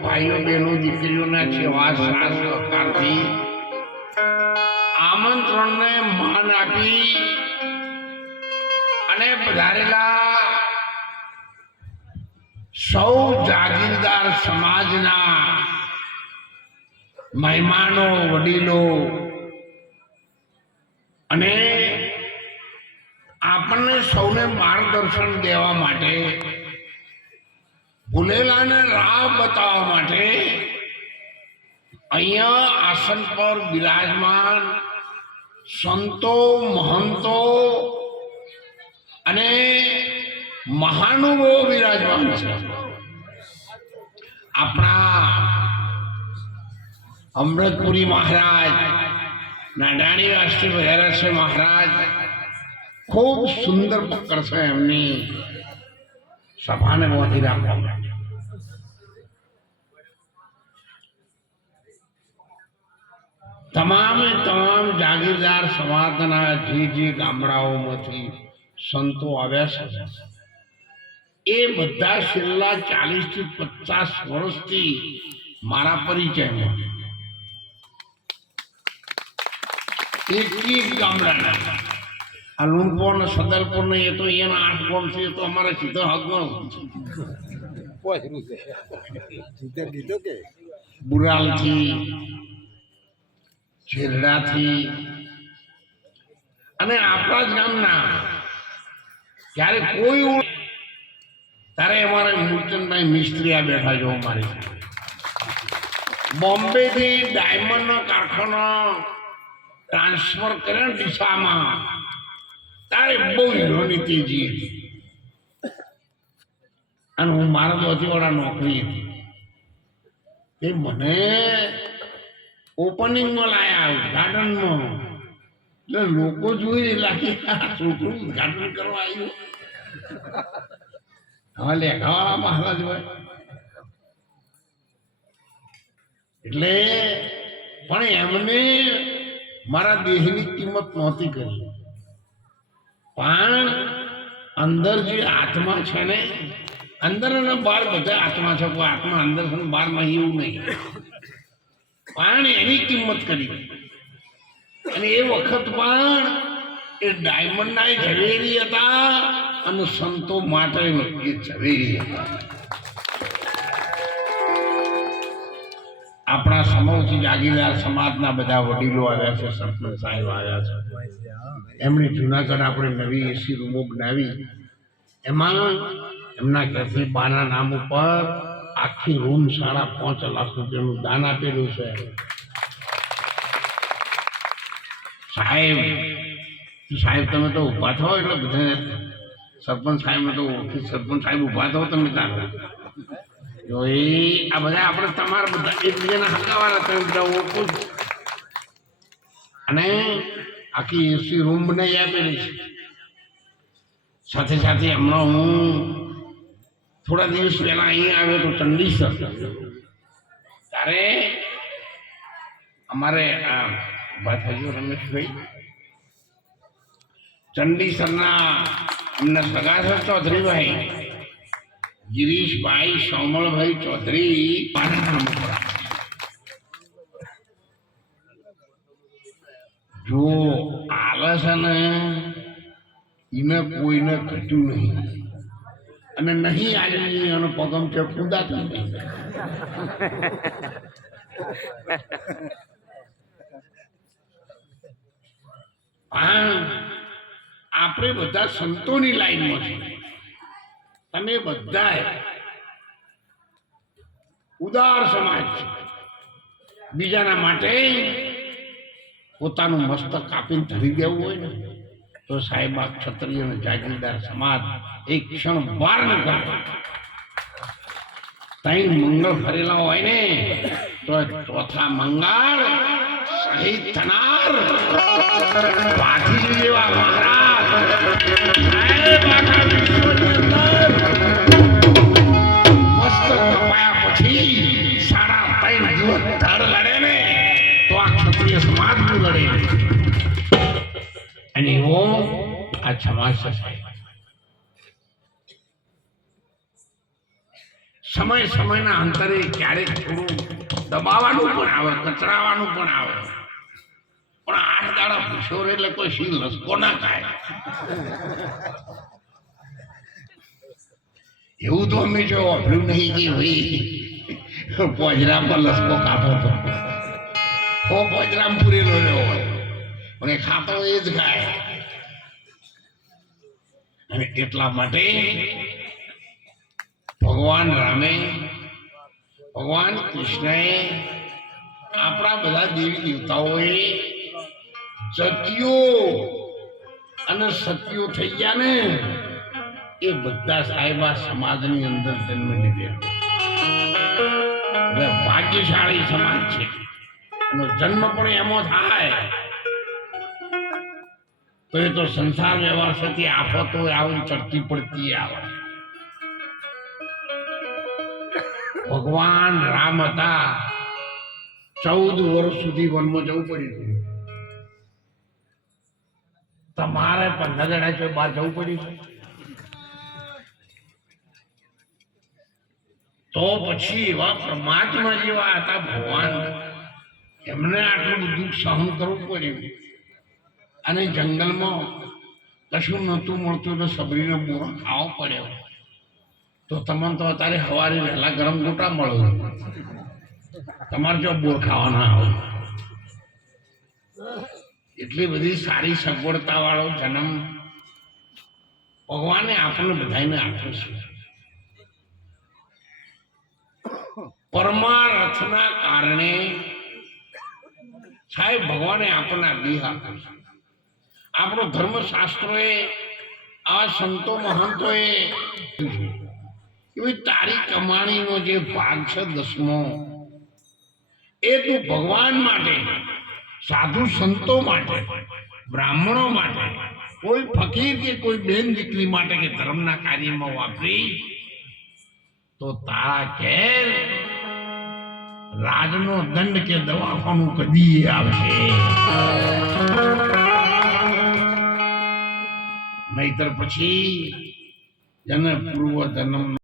ભાઈઓ બહેનો, દીકરીઓના સહકારથી આમંત્રણને માન આપી અને પધારેલા સૌ જાગીરદાર સમાજના મહેમાનો, વડીલો અને આપણને સૌને માર્ગદર્શન દેવા માટે ભૂલેલાને રાહ બતાવવા માટે અહીંયા આસન પર બિરાજમાન સંતો, મહંતો અને મહાનુભવો બિરાજમાન છે. આપણા અમૃતપુરી મહારાજ નાડાણી રાષ્ટ્રીય ભૈરવસિંહ મહારાજ ખૂબ સુંદર પકડ છે એમની સભાને બોધી રાખવા તમામે તમામ જાગીરદાર સમાજના જે જે ગામડાઓમાંથી સંતો આવ્યા છે એ બધા છેલ્લા ચાલીસથી પચાસ વર્ષથી મારા પરિચયમાં એક એક ગામડાના. આ લુણપોર ને સદરપુર ને એ તો એના આઠ ગોમ છે તો અમારે સીધો હકમાં બુરાલથી છેરડાથી અને આપણા જ ગામના જ્યારે કોઈ ત્યારે અમારા મૂર્ચનભાઈ મિસ્ત્રી આ બેઠા જો અમારી. બોમ્બેથી ડાયમંડનો કારખાનો ટ્રાન્સફર કર્યો ને દિશામાં તારે બહુ હીરોની હતી. અને હું મારા દોતીવાળા નોકરી હતી. એ મને ઓપનિંગમાં લાયા ઉદઘાટનમાં એટલે લોકો જોઈ લાગે છોકરું ઉદઘાટન કરવા આવ્યું. હા લેખાવાળા મહારાજભાઈ એટલે પણ એમને મારા દેહની કિંમત નહોતી કરી. પણ અંદર જે આત્મા છે ને, અંદર અને બહાર બધા આત્મા છે આત્મા અંદર છે બહાર નહીં, એવું નહીં. પણ એની કિંમત કરી. અને એ વખત પણ એ ડાયમંડના એ ઝવેરી હતા અને સંતો માટે એ ઝવેરી હતા. આપણા સમૂહથી જાગીરદાર સમાજના બધા વડીલો આવ્યા છે, સરપંચ સાહેબ આવ્યા છે. એમણે જુનાગઢ આપણે નવી એસી રૂમો બનાવી. એમાં એમના ઘરથી બાના નામ ઉપર આખી રૂમ સાડા પાંચ લાખ રૂપિયાનું દાન આપેલું છે. સાહેબ સાહેબ તમે તો ઊભા થો એટલે બધા સરપંચ સાહેબ તો સરપંચ સાહેબ ઊભા થો તમે ત્યાં જો એ આ બધા આપણે તમારા બધા એકબીજાના હકાવાળા તમે બધા ઓળખો અને આખી એસી રૂમ બનાવી આપેલી છે. સાથે સાથે હમણાં હું થોડા દિવસ પહેલા અહીંયા આવ્યો તો ચંડીસર ત્યારે અમારે આ ઊભા થજો રમેશભાઈ ચંડીસરના અમને સગા છે ચૌધરીભાઈ ગિરીશભાઈ સોમળભાઈ ચૌધરી પાટણપુરા જો આલે છે ને એને કોઈને ઘટ્યું નહીં અને નહીં આવી એનો પગમ છે કુદાતું થઈ પણ આપણે બધા સંતોની લાઈનમાં છે તમે બધા ઉદાર સમાજ છે. બીજાના માટે પોતાનું મસ્તક કાપીને ધરી દેવું હોય ને. તો સાહેબ ક્ષત્રિય અને જાગીરદાર સમાજ એક ક્ષણ બાર ન કરતા તઈ મંગળ ફરેલા હોય ને, તો ચોથા મંગળ શહીદ થનાર. પાછી જેવા મહારાજ. સમાજ સમય સમયના અંતરે ક્યારેક થોડું દબાવવાનું પણ આવે કચરાવાનું પણ આવે. પણ આઠ દાડા કિશોર એટલે કોઈ શી લસકો ના ખાય. એવું તો અમે જો વાપર્યું નહીં કે ભાઈ પોજરામાં લસકો હતો. તો પોજરામ પૂરેલો રહ્યો હોય. અને ખાતો એ જ ખાય. અને એટલા માટે ભગવાન રામે, ભગવાન કૃષ્ણએ આપણા બધા દેવી દેવતાઓએ સત્યો અને સતીઓ થઈ ગયા ને, એ બધા સાહેબા સમાજની અંદર જન્મ લીધેલો. ભાગ્યશાળી સમાજ છે. એનો જન્મ પણ એમો થાય. તો એ તો સંસાર વ્યવહાર થતી આફતો આવી ચડતી પડતી આવે. ભગવાન રામ હતા. ચૌદ વર્ષ સુધી વનમાં જવું પડ્યું તમારે પંદર જણા છે, બહાર જવું પડ્યું તો પછી એવા પરમાત્મા જેવા હતા ભગવાન. એમને આટલું દુઃખ સહન કરવું પડ્યું. અને જંગલમાં કશું નહોતું મળતું તો સબરીનો બૂરો ખાવો પડ્યો. તો તમને તો અત્યારે સવારે વહેલા ગરમ ગોટા મળે. તમારે જો બોર ખાવાના આવે એટલી બધી સારી સગવડતા વાળો જન્મ ભગવાને આપણને બધાને આપ્યો છે. પરમાર્થના કારણે સાહેબ ભગવાને આપણને દેહ આપ્યો છે. આપણો ધર્મશાસ્ત્રોએ, આ સંતો મહંતોએ એવી તારી કમાણીનો જે ભાગ છે દસમો, એ તું ભગવાન માટે, સાધુ સંતો માટે, બ્રાહ્મણો માટે, કોઈ ફકીર કે કોઈ બેન દીકરી માટે કે ધર્મના કાર્યમાં વાપરી, તો તારા ઘેર રાજનો દંડ કે દવાખાનું કદી આવશે. નહીતર પછી જન પૂર્વ જન્મ